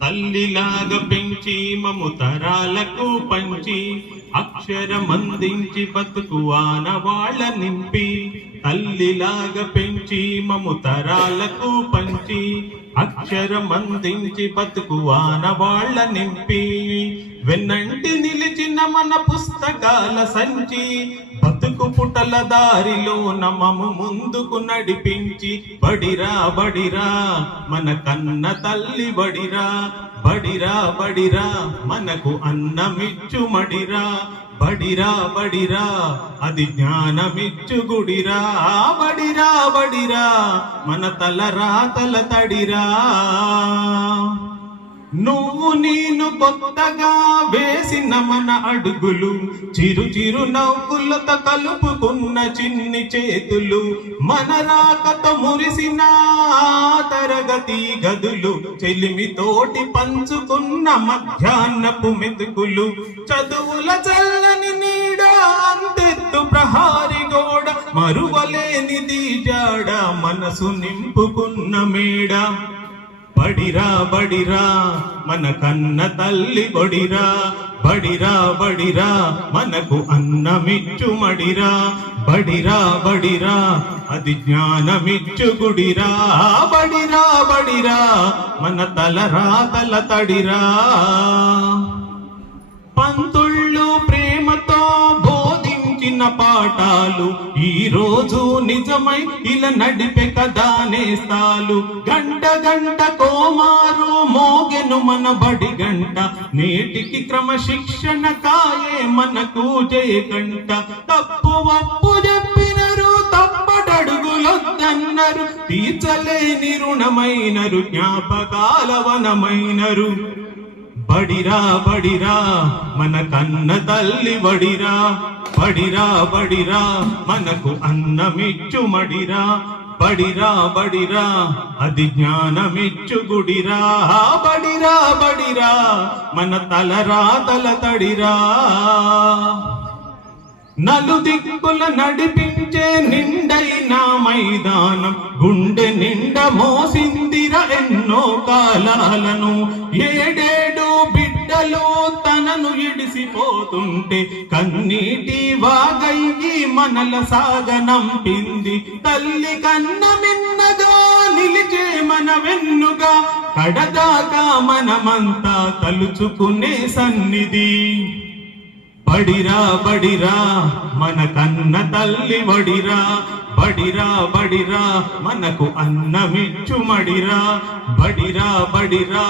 తల్లిలాగా పెంచి మము తరాలకు పంచి అక్షరమందించి బతుకు ఆనవాళ్ళ నింపి తల్లిలాగా పెంచి మము తరాలకు పంచి అక్షరమందించి బతుకు ఆనవాళ్ళ నింపి వెన్నంటి నిలిచిన మన పుస్తకాల సంచి బతుకు పుటల దారిలో నమము ముందుకు నడిపించి బడిరా బడిరా మన కన్న తల్లి బడిరా బడిరా బడిరా మనకు అన్నమిచ్చు మడిరా బడిరా బడిరా అది జ్ఞానమిచ్చు గుడిరా బడిరా బడిరా మన తలరాతల తడిరా నువ్వు నేను కొత్తగా వేసిన మన అడుగులు చిరు చిరు నవ్వులతో కలుపుకున్న చిన్ని చేతులు మన రాకతో మురిసిన తరగతి గదులు చెలిమితోటి పంచుకున్న మధ్యాహ్నపు మెతుకులు చదువుల చల్లని నీడ అంతెత్తు ప్రహారి గోడ మరువలేనిది జాడ మనసు నింపుకున్న మేడ బడిరా బడిరా మన కన్న తల్లి బడిరా బడిరా బడిరా మనకు అన్నమిచ్చు మడిరా బడిరా బడిరా అది జ్ఞానమిచ్చు గుడిరా బడిరా బడిరా మన తలరాతల తడిరా పంతుళ్ళు ప్రేమతో బోధించిన పాఠాలు ఈ రోజు నిజమై ఇలా నడిపే కదా నేస్తాలు గంట గంట కోమారు మోగెను మన బడి గంట నేటికి క్రమశిక్షణ కాయే మనకు జయకంట తప్పు ఒప్పు చెప్పినరు తప్పటడుగులొద్దన్నరు తీర్చలేని రుణమైనరు జ్ఞాపకాల వనమైనరు బడిరా బడిరా మన కన్న తల్లి బడిరా బడిరా బడిరా మనకు అన్నమిచ్చు మడిరా బడిరా బడిరా అది జ్ఞానమిచ్చు గుడిరా బడిరా బడిరా మన తలరాతల తడిరా నలుదిక్కుల నడిపించే నిండైన మైదానం గుండె నిండ మోసిందిర ఎన్నో కాలాలను ఏడేడు బిడ్డలు తనను ఇడిసిపోతుంటే కన్నీటి వాగయ్యి మనల సాగనంపింది తల్లి కన్న మిన్నగా నిలిచే మన వెన్నుగా కడదాకా మనమంతా తలుచుకునే సన్నిధి బడిరా బడిరా మన కన్న తల్లి బడిరా బడిరా బడిరా మనకు అన్నమిచ్చు మడిరా బడిరా బడిరా